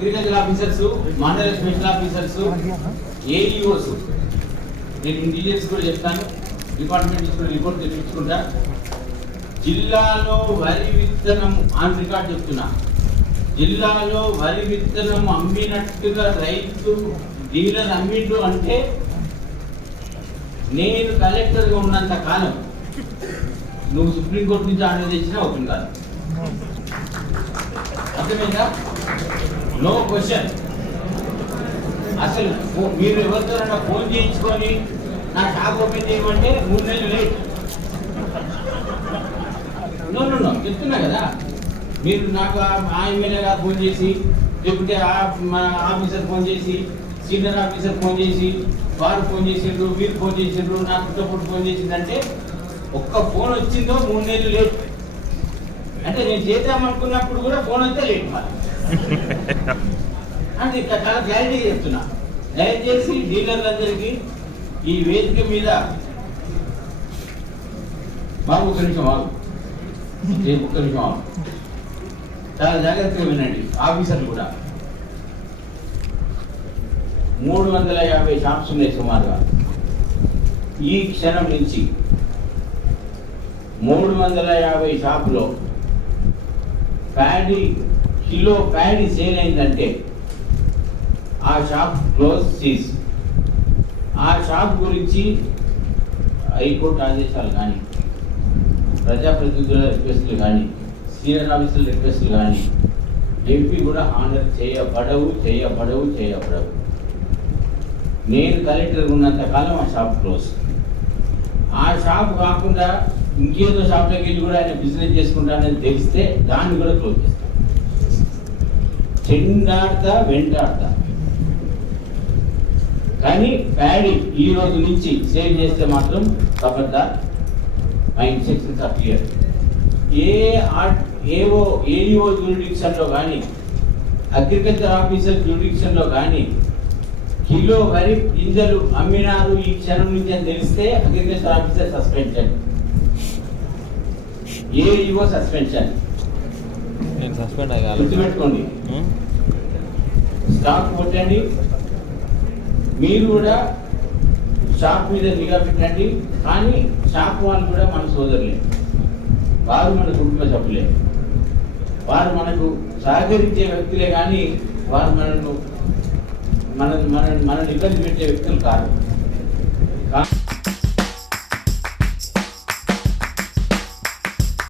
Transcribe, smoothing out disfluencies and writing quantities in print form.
Agriculture officers, మండల special officers, AEOs, నేను intelligence కూడా చెప్తాను, డిపార్ట్మెంట్ కూడా రిపోర్ట్ తెప్పించుకుంటా. జిల్లాలో వరి విత్తనం ఆన్ రికార్డ్ చెప్తున్నా, జిల్లాలో వరి విత్తనం అమ్మినట్టుగా రైతు డీలర్ అమ్మిండు అంటే నేను కలెక్టర్గా ఉన్నంత కాలం నువ్వు సుప్రీంకోర్టు నుంచి ఆర్డర్ తెచ్చినా ఓపెన్ కాదు. అర్థమైందా? No question. అసలు మీరు ఎవరితోనైనా ఫోన్ చేయించుకొని నా షాప్ ఓపెన్ చేయమంటే 3 నెలలు లేట్. నో చెప్తున్నా కదా, మీరు నాకు ఆ ఎమ్మెల్యేగా ఫోన్ చేసి, లేకుంటే ఆఫీసర్ ఫోన్ చేసి, సీనియర్ ఆఫీసర్ ఫోన్ చేసి, వారు ఫోన్ చేసిండ్రు, మీరు ఫోన్ చేసిండ్రు, నా కుటుంబం ఫోన్ చేసిందంటే ఒక్క ఫోన్ వచ్చిందో 3 నెలలు లేట్. అంటే నేను చేద్దామనుకున్నప్పుడు కూడా ఫోన్ వస్తే లేట్ మరి. అంటే చాలా క్లారిటీగా చెప్తున్నా. దయచేసి డీలర్లందరికీ ఈ వేదిక మీద బాబు ఒక్క నిమిషం చాలా జాగ్రత్తగా వినండి. ఆఫీసర్లు కూడా 350 షాప్స్ ఉన్నాయి సుమారుగా. ఈ క్షణం నుంచి 350 షాపులో కిలో ప్యాడీ సేల్ అయిందంటే ఆ షాప్ క్లోజ్ చేసి, ఆ షాప్ గురించి హైకోర్టు ఆదేశాలు కానీ, ప్రజాప్రతినిధుల రిక్వెస్ట్లు కానీ, సీనియర్ ఆఫీసర్ల రిక్వెస్ట్లు కానీ ఎంపీ కూడా ఆనర్ చేయబడవు. నేను కలెక్టర్ ఉన్నంత కాలం ఆ షాప్ క్లోజ్. ఆ షాప్ కాకుండా ఇంకేదో షాప్లోకి వెళ్ళి కూడా ఆయన బిజినెస్ చేసుకుంటానని తెలిస్తే దాన్ని కూడా క్లోజ్ చేస్తాను. వెంటాడతా కానీ ప్యాడీ ఈ రోజు నుంచి సేల్ చేస్తే మాత్రం ఖబర్దార్. My instructions are clear. AEO జ్యూరిడిక్షన్లో కానీ, అగ్రికల్చర్ ఆఫీసర్ జ్యూరిడిక్షన్లో కానీ కిలో వరి గింజలు అమ్మినారు ఈ క్షణం నుంచి అని తెలిస్తే agriculture officer suspension, AEO suspension. గుర్తుపెట్టుకోండి, స్టాక్ కొట్టండి. మీరు కూడా షాప్ మీద నిఘా పెట్టండి. కానీ షాప్ వాళ్ళు కూడా మన సోదరులే, వారు మన కుటుంబ సభ్యులే, వారు మనకు సహకరించే వ్యక్తులే. కానీ వారు మనల్ని ఇబ్బంది పెట్టే వ్యక్తులు కాదు.